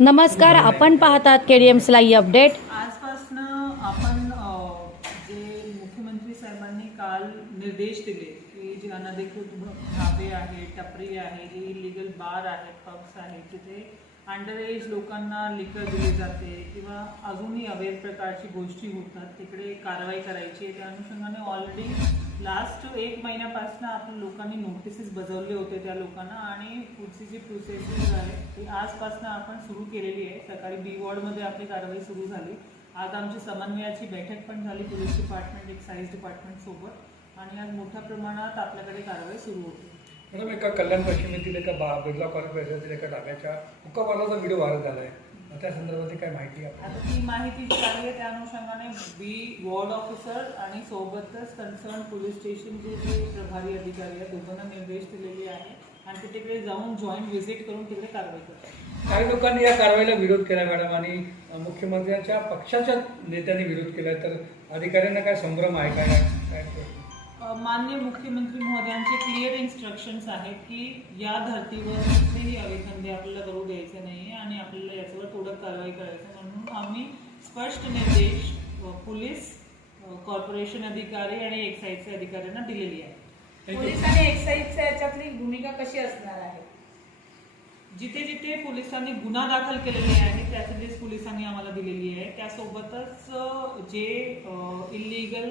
नमस्कार आपण पाहतात K D KDMS live update आजपासून आपण जे मुख्यमंत्री साहेबांनी काल निर्देश दिले की जे अनधिकृत ढाबे आहेत टपरी आहे जे इलिगल बार आहेत पब्स आहेत जिथे अंडर एज लोकांना लिकर दिली जाते किंवा अजूनही अवेर प्रकारची गोष्टी होतात तिकडे कारवाई करायची आहे. त्या अनुषंगाने ऑलरेडी लास्ट एक महिन्यापासून आपण लोकांनी नोटिसेस बजावले होते त्या लोकांना आणि पुढची जी प्रोसेसिंग आहे ती आजपासून आपण सुरू केलेली आहे. सकाळी बी वॉर्डमध्ये आपली कारवाई सुरू झाली. आज आमची समन्वयाची बैठक पण झाली पोलीस डिपार्टमेंट एक्साईज डिपार्टमेंट सोबत. आणि आज मोठ्या प्रमाणात आपल्याकडे कारवाई सुरू होती. मॅडम एका कल्याण पश्चिम येथील एका बा बिर्ला कॉलेज परिसरातील एका ढाब्याच्या हुक्कापालाचा व्हिडिओ व्हायरल झाला आहे त्या संदर्भात काय माहिती आहे? आता ती माहिती जी आहे त्या अनुषंगाने बी वॉर्ड ऑफिसर आणि सोबतच कन्सर्न पोलीस स्टेशनचे जे प्रभारी अधिकारी आहेत दोघांना निर्देश दिलेले आहे. आणि ते तिकडे जाऊन जॉईंट व्हिजिट करून तिकडे कारवाई करतात. काही लोकांनी या कारवाईला विरोध केला मॅडम आणि मुख्यमंत्र्यांच्या पक्षाच्या नेत्यांनी विरोध केला तर अधिकाऱ्यांना काय संभ्रम आहे? काय काय अ, माननीय मुख्यमंत्री क्लिअर इन्स्ट्रक्शन्स आहेत की या धर्तीवर कुठलेही अवेधंदे आपल्याला करू द्यायचे नाही आणि आपल्याला याच्यावर थोडं कारवाई करायची म्हणून आम्ही स्पष्ट निर्देश पोलीस कॉर्पोरेशन अधिकारी आणि एक्साईजचे अधिकाऱ्यांना दिलेली आहे. पोलीस आणि एक्साईजच्या याच्यातली भूमिका कशी असणार आहे? जिथे जिथे पोलिसांनी गुन्हा दाखल केलेले आहे त्याची लिस्ट पोलिसांनी आम्हाला दिलेली आहे त्यासोबतच जे इलिगल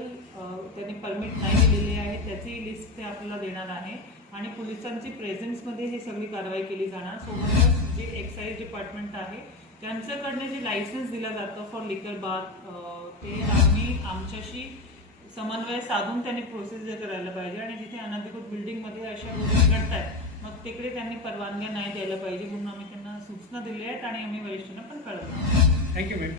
त्यांनी परमिट नाही दिलेले आहे त्याची लिस्ट ते आपल्याला देणार आहे. आणि पोलिसांची प्रेझेन्समध्ये ही सगळी कारवाई केली जाणार. सोबतच जे एक्साईज डिपार्टमेंट आहे त्यांच्याकडनं जे लायसन्स दिलं जातं फॉर लिकर बार ते आम्ही आमच्याशी समन्वय साधून त्यांनी प्रोसेस करायला पाहिजे. आणि जिथे अनधिकृत बिल्डिंगमध्ये अशा गोष्टी घडत आहेत मग तिकडे त्यांनी परवानग्या नाही द्यायला पाहिजे म्हणून आम्ही त्यांना सूचना दिल्या आहेत आणि आम्ही वरिष्ठांना पण कळवतो थँक्यू मॅडम